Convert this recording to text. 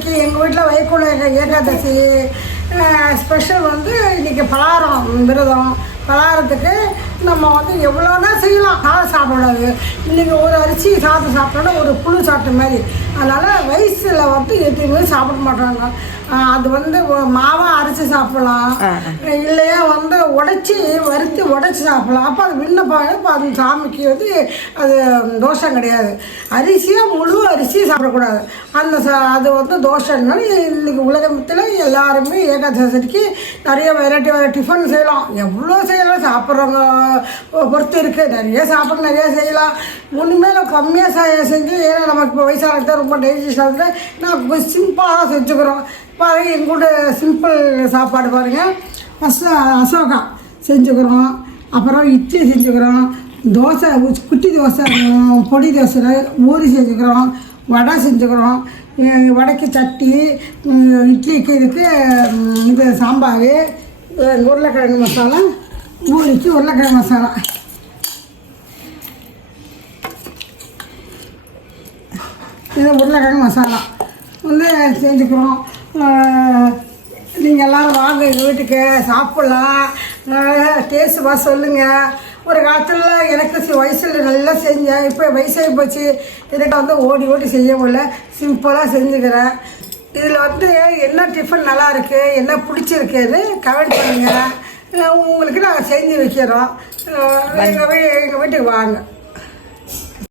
இன்றைக்கி எங்கள் வீட்டில் வைக்குள்ள ஏகாதசி ஸ்பெஷல் வந்து இன்றைக்கி பலகாரம் விரதம். பலகாரத்துக்கு நம்ம வந்து எவ்வளோனா செய்யலாம். சாதம் சாப்பிடாது. இன்றைக்கி ஒரு அரிசி சாதம் சாப்பிட்டோன்னா ஒரு புழு சாப்பிட்ட மாதிரி. அதனால் வயசில் வந்து எதுவுமே சாப்பிட மாட்டாங்க. அது வந்து மாவாக அரைச்சி சாப்பிடலாம், இல்லையா வந்து உடைச்சி வறுத்து உடைச்சி சாப்பிடலாம். அப்போ அது விண்ணப்பாடு. இப்போ அது சாமிக்கு வந்து அது தோஷம் கிடையாது. அரிசியாக முழு அரிசி சாப்பிடக்கூடாது. அந்த அது வந்து தோஷங்கள். இன்றைக்கி உலகத்தில் எல்லாருமே ஏகாதசிக்கு நிறைய வெரைட்டி டிஃபன் செய்யலாம். எவ்வளோ செய்யலாம், சாப்பிட்றவங்க பொறுத்து இருக்குது. நிறைய சாப்பிட நிறைய செய்யலாம். ஒன்றுமே கம்மியாக செஞ்சு, ஏன்னா நமக்கு இப்போ வயசானது ரொம்ப டைஜஸ்ட் ஆகுது. நான் சிம்பிளாக செஞ்சுக்கிறோம். பாருங்கள், எங்கூட சிம்பிள் சாப்பாடு பாருங்கள். ஃபஸ்ட்டு அசோகா செஞ்சுக்கிறோம், அப்புறம் இட்லி செஞ்சுக்கிறோம், தோசை குட்டி தோசை, பொடி தோசை, பூரி செஞ்சுக்கிறோம், வடை செஞ்சுக்கிறோம். வடைக்கு சட்டி, இட்லிக்கு இதுக்கு இது சாம்பார், உருளைக்கிழங்கு மசாலா, பூரிக்கு உருளைக்கிழங்கு மசாலா. இது உருளைக்கிழங்கு மசாலா வந்து செஞ்சுக்கிறோம். நீங்கள் எல்லோரும் வாங்க எங்கள் வீட்டுக்கு, சாப்பிட்லாம். டேஸ்ட் வா சொல்லுங்கள். ஒரு காலத்தில் எனக்கு வயசில் நல்லா செஞ்சேன். இப்போ வயசாகி போச்சு. எனக்கு வந்து ஓடி ஓடி செய்ய முடியல. சிம்பிளாக செஞ்சுக்கிறேன். இதில் வந்து என்ன டிஃபன் நல்லா இருக்குது, என்ன பிடிச்சிருக்குன்னு கமெண்ட் பண்ணுங்கள். உங்களுக்கு நாங்கள் செஞ்சு வைக்கிறோம். எங்கள் வீட்டுக்கு வாங்க.